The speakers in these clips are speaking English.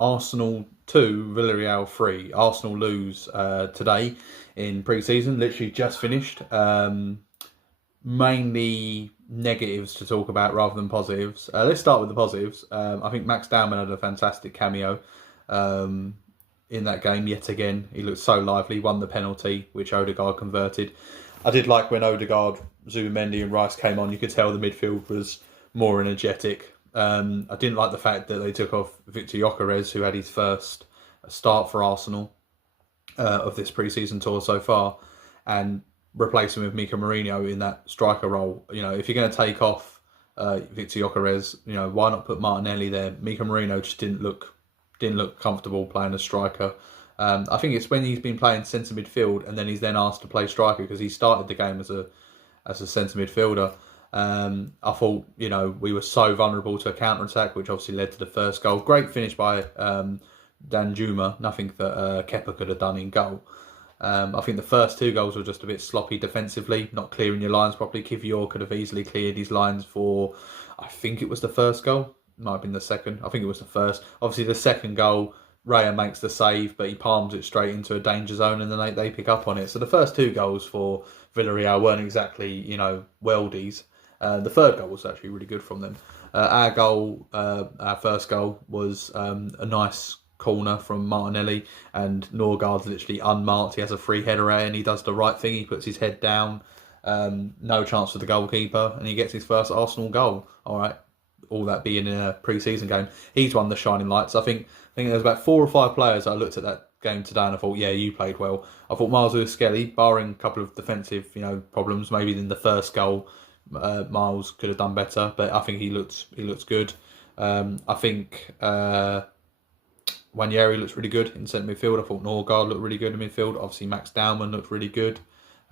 Arsenal 2, Villarreal 3. Arsenal lose today in pre-season, literally just finished. Mainly negatives to talk about rather than positives. Let's start with the positives. I think Max Dowman had a fantastic cameo in that game yet again. He looked so lively, won the penalty, which Odegaard converted. I did like when Odegaard, Zubimendi and Rice came on, you could tell the midfield was more energetic. I didn't like the fact that they took off Victor Gyökeres, who had his first start for Arsenal of this pre-season tour so far, and replace him with Mika Mourinho in that striker role. You know, if you're going to take off Victor Gyökeres, you know, why not put Martinelli there? Mika Mourinho just didn't look comfortable playing as striker. I think it's when he's been playing centre midfield and then he's then asked to play striker because he started the game as a centre midfielder. I thought, you know, we were so vulnerable to a counter attack, which obviously led to the first goal. Great finish by Danjuma. Nothing that Kepa could have done in goal. I think the first two goals were just a bit sloppy defensively, not clearing your lines properly. Kivior could have easily cleared his lines for, I think it was the first goal. Might have been the second. I think it was the first. Obviously, the second goal, Raya makes the save, but he palms it straight into a danger zone, and then they pick up on it. So the first two goals for Villarreal weren't exactly, you know, worldies. The third goal was actually really good from them. Our goal, our first goal, was a nice corner from Martinelli, and Norgard's literally unmarked. He has a free header and he does the right thing. He puts his head down. No chance for the goalkeeper, and he gets his first Arsenal goal. All right. All that being in a pre-season game, he's one of the shining lights. I think there was about 4 or 5 players I looked at that game today and I thought, yeah, you played well. I thought Miles Lewis-Skelly, barring a couple of defensive, you know, problems, maybe in the first goal, Miles could have done better, but I think he looks good. I think Wanyeri looks really good in centre midfield. I thought Norgard looked really good in midfield. Obviously, Max Dowman looked really good.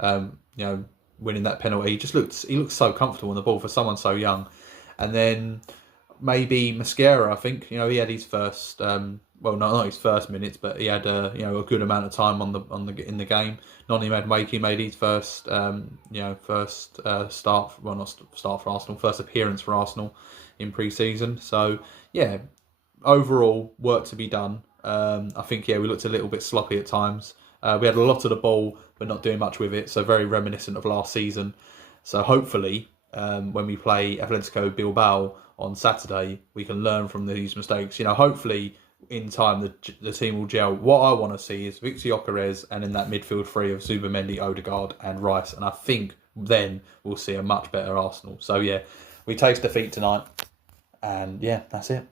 You know, winning that penalty, he looked so comfortable on the ball for someone so young. And then maybe Mosquera, I think, you know, he had his first, well, not his first minutes, but he had you know, a good amount of time in the game. Noni Madueke made his first, you know, first start, well, not start for Arsenal, first appearance for Arsenal in pre-season. So yeah, overall work to be done. I think, yeah, we looked a little bit sloppy at times. We had a lot of the ball, but not doing much with it. So very reminiscent of last season. So hopefully, when we play Atletico Bilbao on Saturday, we can learn from these mistakes. You know, hopefully in time the team will gel. What I want to see is Victor Gyökeres and in that midfield three of Zubimendi, Odegaard and Rice. And I think then we'll see a much better Arsenal. So yeah, we taste defeat tonight. And yeah, that's it.